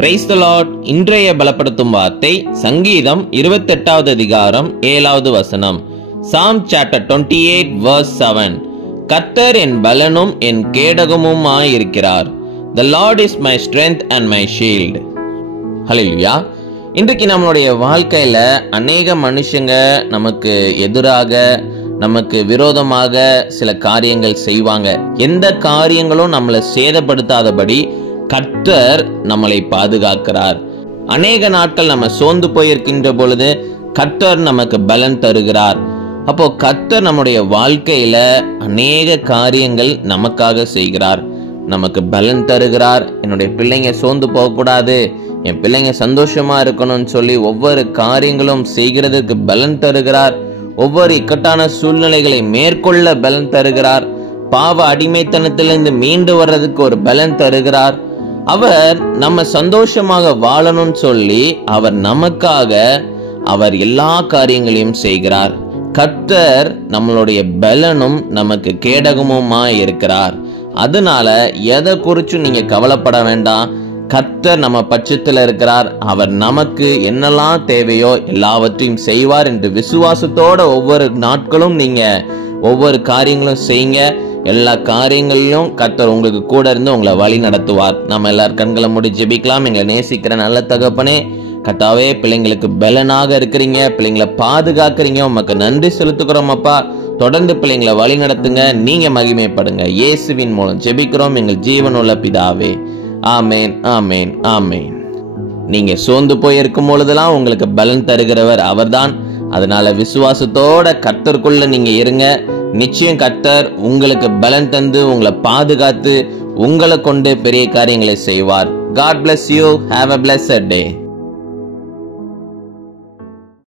Praise the Lord. இன்றைய பலப்படுத்தும் வார்த்தை சங்கீதம் 28வது அதிகாரம் 7வது வசனம். Psalm chapter 28 verse 7. கர்த்தர் என் பலனும் என் கேடகமுமாய் இருக்கிறார். The Lord is my strength and my shield. ஹல்லேலூயா. இன்றைக்கு நம்மளுடைய வாழ்க்கையில அநேக மனுஷங்க நமக்கு எதிராக, நமக்கு விரோதமாக சில காரியங்கள் செய்வாங்க. எந்த காரியங்களும் நம்மளை சேதப்படுத்தாதபடி கர்த்தர் நம்மளை பாதுகாக்கிறார். அநேக நாட்கள் நம்ம சோர்ந்து போயிருக்கின்ற பொழுது கர்த்தர் நமக்கு பலன் தருகிறார். அப்போ கர்த்தர் நம்முடைய வாழ்க்கையில அநேக காரியங்கள் நமக்காக செய்கிறார், நமக்கு பலன் தருகிறார். என்னுடைய பிள்ளைங்க சோர்ந்து போகக்கூடாது, என் பிள்ளைங்க சந்தோஷமா இருக்கணும்னு சொல்லி ஒவ்வொரு காரியங்களும் செய்கிறதுக்கு பலன் தருகிறார். ஒவ்வொரு இக்கட்டான சூழ்நிலைகளை மேற்கொள்ள பலன் தருகிறார். பாவ அடிமைத்தனத்திலிருந்து மீண்டு வர்றதுக்கு ஒரு பலன் தருகிறார். அவர் நம்ம சந்தோஷமாக வாழணும்னு சொல்லி அவர் நமக்காக அவர் எல்லா காரியங்களையும் செய்கிறார். கர்த்தர் நம்மளுடைய பலனும் நமக்கு கேடகமுமாய் இருக்கிறார். அதனால எதை குறிச்சும் நீங்க கவலைப்பட வேண்டாம். கர்த்தர் நம்ம பட்சத்தில் இருக்கிறார். அவர் நமக்கு என்னெல்லாம் தேவையோ எல்லாவற்றையும் செய்வார் என்று விசுவாசத்தோட ஒவ்வொரு நாட்களும் நீங்க ஒவ்வொரு காரியங்களும் செய்யுங்க. எல்லா காரியங்களிலும் கர்த்தர் உங்களுக்கு கூட இருந்து உங்களை வழி நடத்துவார். நம்ம எல்லாரும் கண்களை மூடி ஜெபிக்கலாம். எங்களை நேசிக்கிற நல்ல தகப்பனே, கர்த்தாவே, பிள்ளைங்களுக்கு பலனாக இருக்கிறீங்க, பிள்ளைங்களை பாதுகாக்கிறீங்க, உமக்கு நன்றி செலுத்துக்கிறோம் அப்பா. தொடர்ந்து பிள்ளைங்களை வழி நடத்துங்க, நீங்க மகிமைப்படுங்க. இயேசுவின் மூலம் ஜெபிக்கிறோம் எங்கள் ஜீவனுள்ள பிதாவே. ஆமேன், ஆமேன், ஆமேன். நீங்க சோர்ந்து போயிருக்கும் பொழுதெல்லாம் உங்களுக்கு பலன் தருகிறவர் அவர்தான். அதனால விசுவாசத்தோட கர்த்தருக்குள்ள நீங்க இருங்க. நிச்சயம் கர்த்தர் உங்களுக்கு பலன் தந்து உங்களை பாதுகாத்து உங்களை கொண்டு பெரிய காரியங்களை செய்வார். God bless you. Have a blessed day.